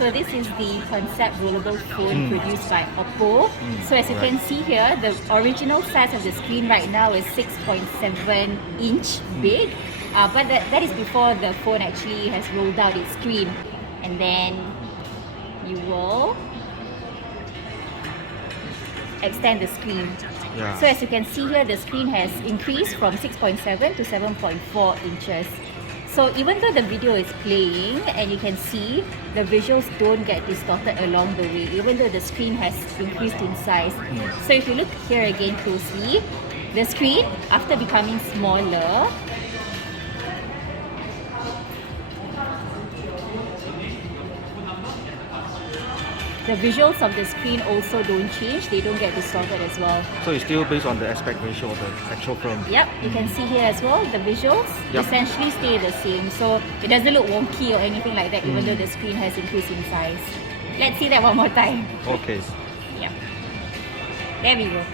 So this is the concept rollable phone produced by OPPO. So as you can see here, the original size of the screen right now is 6.7 inch big. But that is before the phone actually has rolled out its screen. And then you will extend the screen. Yeah. So as you can see here, the screen has increased from 6.7 to 7.4 inches. So even though the video is playing and you can see the visuals don't get distorted along the way, even though the screen has increased in size. So if you look here again closely, the screen, after becoming smaller, the visuals of the screen also don't change, they don't get distorted as well. So it's still based on the aspect ratio of the actual film. Yep, you can see here as well, the visuals essentially stay the same. So it doesn't look wonky or anything like that, even though the screen has increased in size. Let's see that one more time. Okay. Yeah. There we go.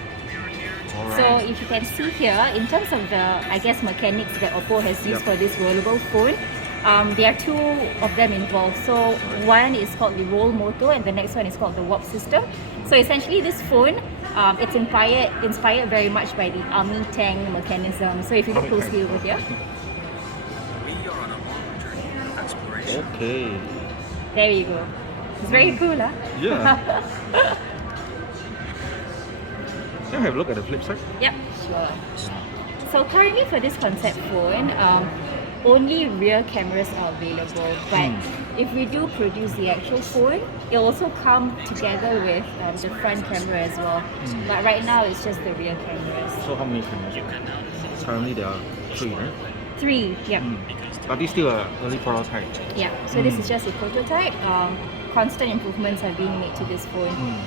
Alright. So if you can see here, in terms of the, I guess, mechanics that OPPO has used for this rollable phone, there are two of them involved. So one is called the roll motor and the next one is called the warp system. So essentially this phone, it's inspired very much by the army tank mechanism. So if you look closely over here. Okay. There you go. It's very cool, huh? Yeah. Can I have a look at the flip side? Yep, sure. So currently for this concept phone, only rear cameras are available, but if we do produce the actual phone, it will also come together with the front camera as well. But right now it's just the rear cameras. So how many cameras? Currently there are 3, right? 3, yeah. But this still an early prototype. Yeah, so this is just a prototype. Constant improvements are being made to this phone.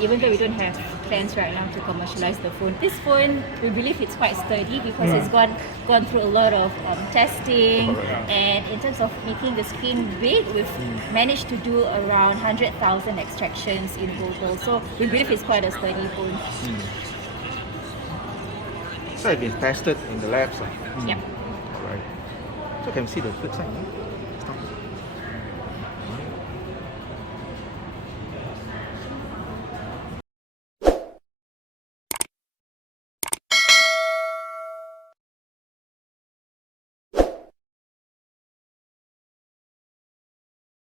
Even though we don't have plans right now to commercialize the phone, this phone, we believe it's quite sturdy because it's gone through a lot of testing, and in terms of making the screen big, we've managed to do around 100,000 extractions in total. So we believe it's quite a sturdy phone. So it's been tested in the labs. Yeah. Alright. So can we see the flip side?